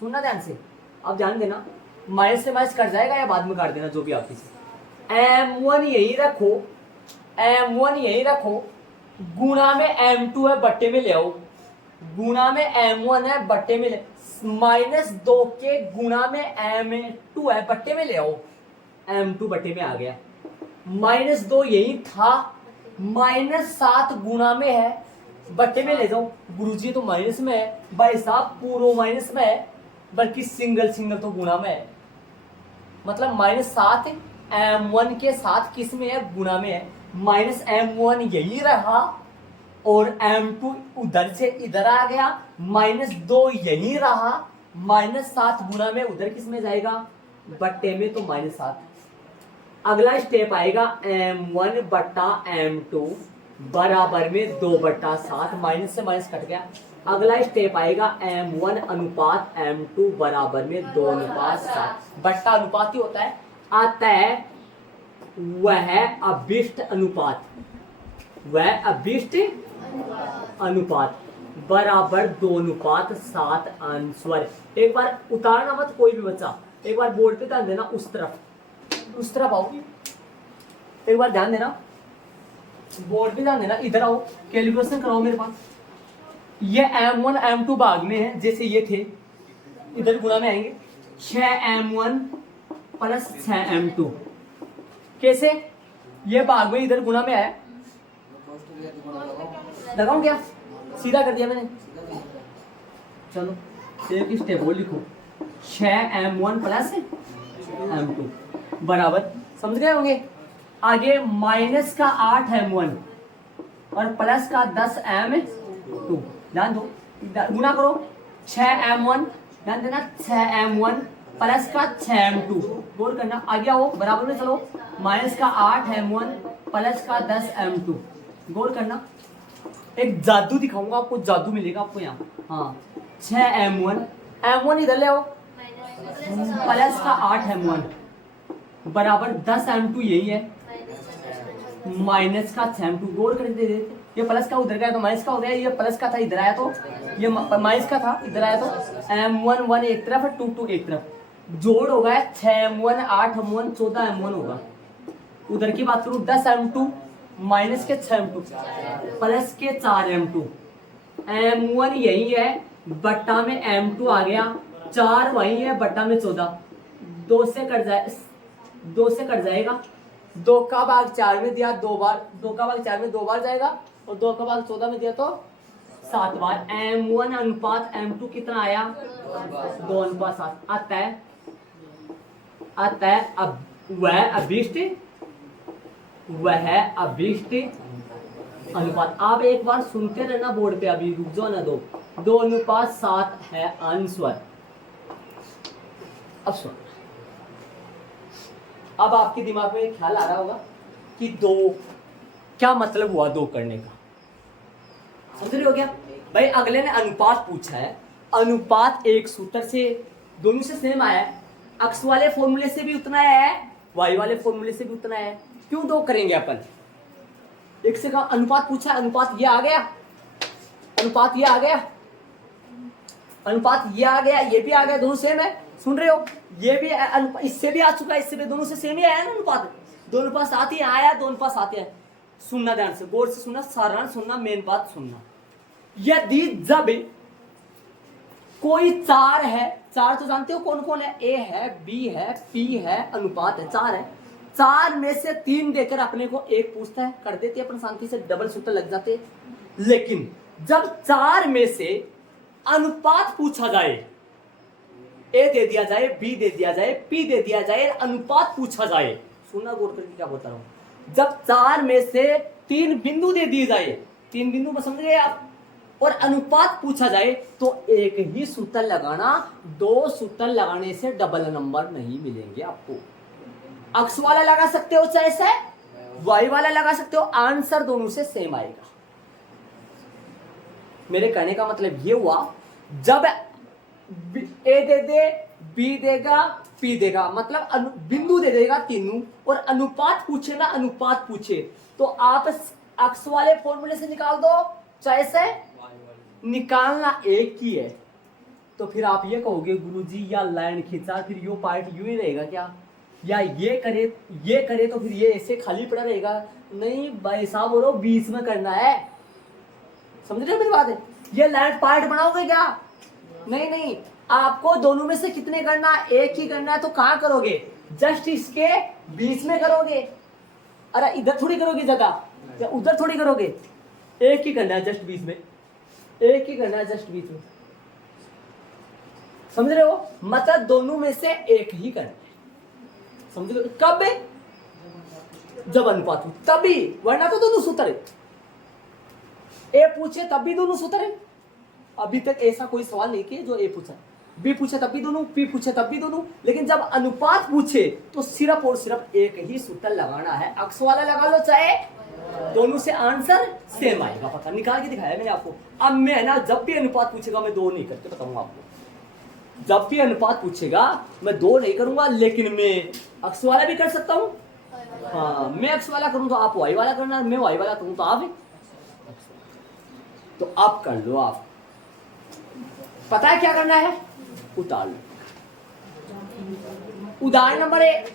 सुनना ध्यान से, अब ध्यान देना, माइनस से माइनस कट जाएगा या बाद में काट देना, जो भी आपकी m1 यही रखो, गुणा में m2 है बट्टे में ले आओ, गुणा में m1 है बट्टे में ले, -2 के गुणा में m2 है बट्टे में ले आओ, m2 बट्टे में आ गया, -2 यही था, -7 गुणा में है बट्टे में ले जाओ, गुरुजी तो माइनस में है, भाई साहब पूरा माइनस में है, बल्कि सिंगल तो गुणा में है, मतलब -7 m1 के साथ किस में है, गुणा में है, -m1 यही रहा और m2 उधर से इधर आ गया, -2 यही रहा, -7 गुणा में उधर किस में जाएगा, बट्टे में, तो -7। अगला स्टेप आएगा m1 बट्टा m2 बराबर में 2/7, माइनस से माइनस कट गया। अगला स्टेप आएगा m1 अनुपात m2 बराबर में 2/7, बट्टा अनुपात ही होता है, अतः वह अभिष्ट अनुपात बराबर 2/7 आंसर। एक बार उतारना मत कोई भी बच्चा, एक बार बोर्ड पे ध्यान देना, उस तरफ आओ, एक बार ध्यान देना, बोर्ड पे ध्यान देना, इधर आओ, कैलकुलेशन कराओ मेरे पास। ये m1 m2 भाग में है, जैसे ये थे, इधर गुणा में आएंगे, 6m1 प्लस 6m2। कैसे? ये भाग में इधर गुणा में आया, लगाऊं क्या? सीधा कर दिया मैंने। चलो एक स्टेप और लिखो, 6m1 प्लस m2 बराबर, समझ गए होंगे। आगे माइनस का 8m1 और प्लस का 10m2, ध्यान दो, गुना करो, 6m1, ध्यान देना, 6m1 प्लस का 6m2, गौर करना, आगे आओ, बराबर में चलो, माइनस का 8m1 प्लस का 10m2, गौर करना। एक जादू दिखाऊंगा आपको, जादू मिलेगा आपको यहाँ। हाँ, 6m1 इधर ले आओ, प्लस का 8m1 बराबर 10m2, यही है, माइनस का 6m2, गौर कर दे, ये प्लस का उधर गया तो माइनस का हो गया, ये प्लस का था इधर आया तो ये माइनस का था इधर आया, तो m1 एक तरफ है, 2 एक तरफ, जोड़ होगा 6m1 8m1 14m1 होगा। उधर की बात करूं, 10m2 माइनस के 6m2 प्लस के 4m2, m1 यही है, बट्टा में m2 आ गया, 4 वही है, बट्टा में 14, 2 से कट जाएगा, 2 का भाग 4 में दिया 2 बार, 2 का भाग 4 में 2 बार जाएगा, और 2 का भाग 14 में दिया तो 7 बार। m1 अनुपात m2 कितना आया? 2:7 आता है। अब वह अभिष्ट अनुपात। आप एक बार सुनते रहना बोर्ड पे, अभी रुक जाओ ना, 2:7 है आंसर। अब सुन, अब आपके दिमाग में ख्याल आ रहा होगा कि 2 क्या मतलब हुआ, 2 करने का, समझ रहे हो क्या भाई? अगले ने अनुपात पूछा है, अनुपात एक सूत्र से दोनों से सेम आया है, x वाले फॉर्मूले से भी उतना है, y वाले फॉर्मूले से भी उतना है, क्यों 2 करेंगे अपन? एक से कहा अनुपात पूछा, अनुपात ये आ गया, अनुपात ये आ गया, अनुपात ये आ गया, ये भी आ गया, दोनों सेम है, सुन रहे हो? ये भी इससे भी आ चुका है, इससे भी, दोनों से सेम ही आया ना अनुपात, 2:7 ही आया, 2:7 है। सुनना ध्यान से, गौर से सुनना, साधारण सुनना, मेन बात सुनना। यदि जब कोई 4 है, 4 तो जानते हो कौन कौन है, ए है, बी है, पी है, अनुपात है, 4 है, 4 में से 3 देकर अपने को 1 पूछता है, कर देते अपन शांति से, डबल सूत्र लग जाते। लेकिन जब 4 में से अनुपात पूछा जाए, ए दे दिया जाए, बी दे दिया जाए, पी दे दिया जाए, अनुपात पूछा जाए, सुनना गौर करके क्या बता रहा हूं, जब 4 में से 3 बिंदु दे दिए जाए, 3 बिंदु में समझ गए आप, और अनुपात पूछा जाए, तो एक ही सूत्र लगाना, 2 सूत्र लगाने से डबल नंबर नहीं मिलेंगे आपको। एक्स वाला लगा सकते हो, चाहे से वाई वाला लगा सकते हो, आंसर दोनों से सेम आएगा। मेरे कहने का मतलब ये हुआ, जब ए दे दे, बी देगा, पी देगा, मतलब बिंदु दे देगा तीनों, और अनुपात पूछे ना, अनुपात पूछे, तो आप एक्स वाले फॉर्मूले से निकाल दो, चाहे से निकालना एक ही है। तो फिर आप ये कहोगे गुरुजी या लाइन खींचा, फिर यो पार्ट यूं ही रहेगा क्या, या ये करे तो फिर ये ऐसे खाली पड़ा रहेगा? नहीं भाई साहब, बोलो बीच में करना है, समझ रहे हो मेरी बात है? ये लाइन पार्ट बनाओगे क्या? नहीं, आपको दोनों में से कितने करना, एक ही करना है, तो कहां करोगे? जस्ट इसके बीच में करोगे। अरे इधर थोड़ी करोगे जगह, या उधर थोड़ी करोगे, एक ही करना है, जस्ट बीच में, एक ही करना है, जस्ट बीच में, समझ रहे हो? मतलब दोनों में से एक ही करना है, समझ रहे हो? कब? जब अनुपात हो तभी, वरना तो दोनों सूत्र है। ए पूछे तब भी दोनों सूत्र है, अभी तक ऐसा कोई सवाल नहीं किया जो ए पूछा, बी पूछे तब भी दोनों, पी पूछे तब भी दोनों, लेकिन जब अनुपात पूछे तो सिर्फ और सिर्फ एक ही सूत्र लगाना है। एक्स वाला लगा लो, चाहे दोनों से आंसर सेम आएगा, पता निकाल के दिखाया मैंने आपको। अब मैं ना, जब भी अनुपात पूछेगा मैं 2 नहीं करके बताऊंगा आपको, जब भी अनुपात पूछेगा मैं 2 नहीं करूंगा, लेकिन मैं एक्स वाला भी कर सकता हूँ। हाँ, मैं एक्स वाला करूँ तो आप वाई वाला करना, मैं वाई वाला करूँ तो आप, तो आप कर लो। आप पता है क्या करना है, उतार लो। उदाहरण नंबर 1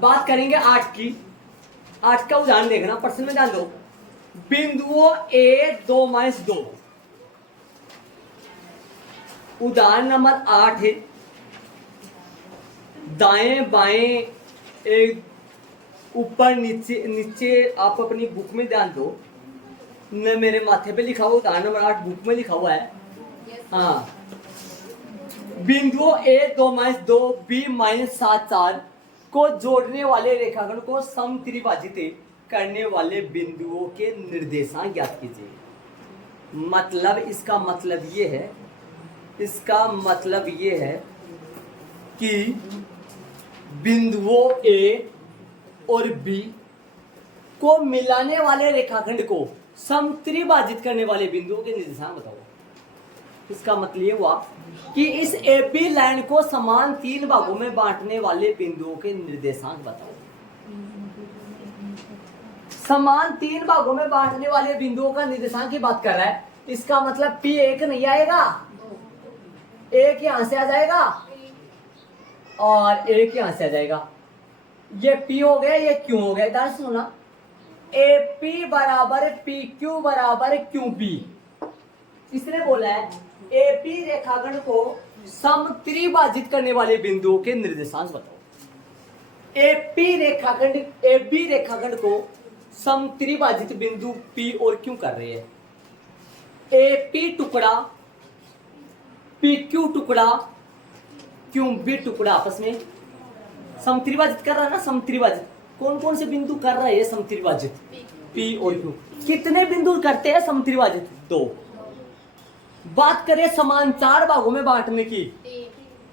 बात करेंगे 8 की। 8 का उदाहरण देखना, प्रश्न में ध्यान दो। बिंदुओं A 2 - 2। उदाहरण नंबर 8 है। दाएं बाएं एक ऊपर नीचे नीचे, आप अपनी बुक में ध्यान दो न, मेरे माथे पे लिखा हुआ उदाहरण नंबर 8 बुक में लिखा हुआ है। हाँ, बिंदुओं A 2 - 2 B - 7 4 को जोड़ने वाले रेखाखंड को समत्रिभाजित करने वाले बिंदुओं के निर्देशांक ज्ञात कीजिए। मतलब इसका मतलब ये है, इसका मतलब ये है कि बिंदुओं A और B को मिलाने वाले रेखाखंड को समत्रिभाजित करने वाले बिंदुओं के निर्देशांक बताओ। इसका मतलब ये हुआ कि इस AB लाइन को समान 3 भागों में बांटने वाले बिंदुओं के निर्देशांक बताओ। समान 3 भागों में बांटने वाले बिंदुओं का निर्देशांक की बात कर रहा है। इसका मतलब P एक नहीं आएगा, एक यहां से आ जाएगा और एक यहां से आ जाएगा। ये P हो गया, ये Q हो गया। इधर सुनो ना, AP बराबर PQ बराबर QB। इसने बोला है AP रेखाखंड को समत्रिभाजित करने वाले बिंदुओं के निर्देशांक बताओ। AB रेखाखंड को समत्रिभाजित बिंदु P और Q कर रहे हैं। AP टुकड़ा, PQ टुकड़ा, QB टुकड़ा आपस में समत्रिभाजित कर रहा है ना। समत्रिभाजित कौन कौन से बिंदु कर रहे हैं समत्रिभाजित? P और Q। कितने बिंदु करते हैं समत्रिभाजित? 2। बात करें समान 4 भागों में बांटने की,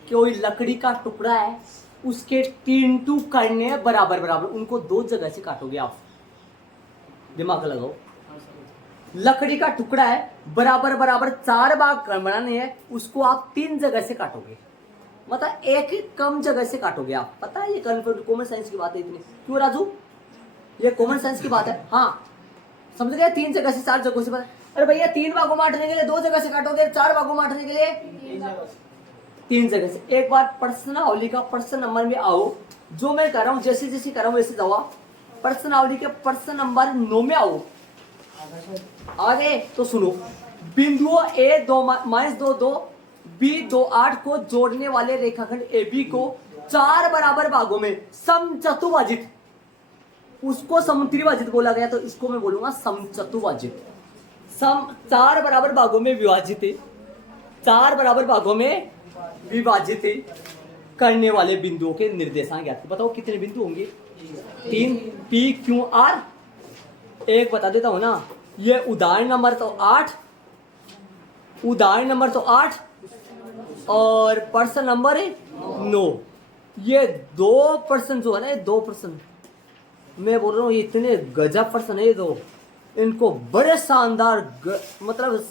कोई लकड़ी का टुकड़ा है, उसके 3 टुकड़े करने हैं बराबर बराबर, उनको 2 जगह से काटोगे आप। दिमाग लगाओ, लकड़ी का टुकड़ा है, बराबर बराबर 4 भाग बनाने हैं, उसको आप 3 जगह से काटोगे। मतलब एक ही कम जगह से काटोगे आप। पता है ये कॉमन साइंस की बात है इतनी। क्यों राजू? ये कॉमन साइंस की बात है। हाँ समझ गए, 3 जगह से 4 जगहों से। अरे भैया 3 भागों बांटने के लिए 2 जगह से काटोगे, 4 भागों बांटने के लिए 3 जगह से। एक बार प्रश्नावली का प्रश्न नंबर में आओ, जो मैं कर रहा हूँ जैसे जैसे कर रहा हूँ वैसे जाओ। प्रश्नावली के प्रश्न नंबर 9 में आओ। आगे तो सुनो, बिंदुओं A 2 - 2 2 B 2 8 को जोड़ने वाले रेखाखंड AB को 4 बराबर भागों में समचतुर्भाजित, उसको समत्रिभाजित बोला गया, तो इसको मैं बोलूंगा समचतुर्भाजित। 4 बराबर भागों में विभाजित, 4 बराबर भागों में विभाजित करने वाले बिंदुओं के निर्देशांक ज्ञात। बताओ कितने बिंदु होंगे? 3 P Q R। एक बता देता हूं ना, ये उदाहरण नंबर तो 8, उदाहरण नंबर तो 8 और प्रश्न नंबर 9। ये 2 प्रश्न जो है ना, ये 2 प्रश्न मैं बोल रहा हूँ, इतने गजब प्रश्न है ये 2। इनको बड़े शानदार मतलब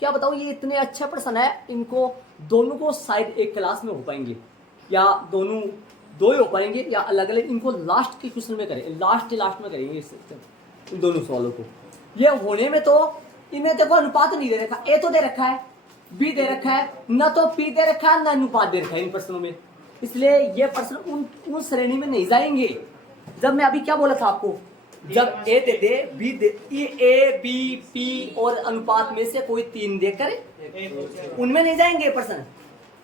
क्या बताऊँ, ये इतने अच्छे प्रश्न है। इनको दोनों को शायद एक क्लास में हो पाएंगे, या दोनों 2 ही हो पाएंगे, या अलग अलग। इनको लास्ट के क्वेश्चन में करेंगे, लास्ट में करेंगे इन दोनों सवालों को। ये होने में तो इनमें देखो अनुपात नहीं दे रखा, A तो दे रखा है, B दे रखा है, न तो P दे रखा है, न अनुपात दे रखा है इन प्रश्नों में। इसलिए ये प्रश्न उन श्रेणी में नहीं जाएंगे। जब मैं अभी क्या बोला था आपको, जब A they they, B they, A B P और अनुपात में से कोई 3 देकर, उनमें नहीं जाएंगे प्रश्न।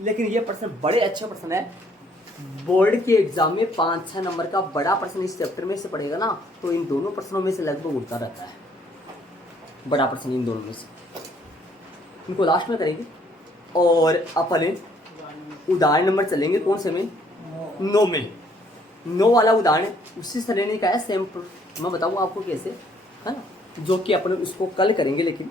लेकिन ये प्रश्न बड़े अच्छे प्रश्न है। बोर्ड के एग्जाम में 5-6 नंबर का बड़ा प्रश्न इस चैप्टर में से पड़ेगा ना, तो इन दोनों प्रश्नों में से लगभग उड़ता रहता है बड़ा प्रश्न, इन दोनों में से। इनको लास्ट में करेंगे और अपने उदाहरण नंबर चलेंगे कौन से में? 9 में। 9 वाला उदाहरण उसी श्रेणी का है, सेम। मैं बताऊंगा आपको कैसे, है ना, जो कि अपन उसको कल करेंगे। लेकिन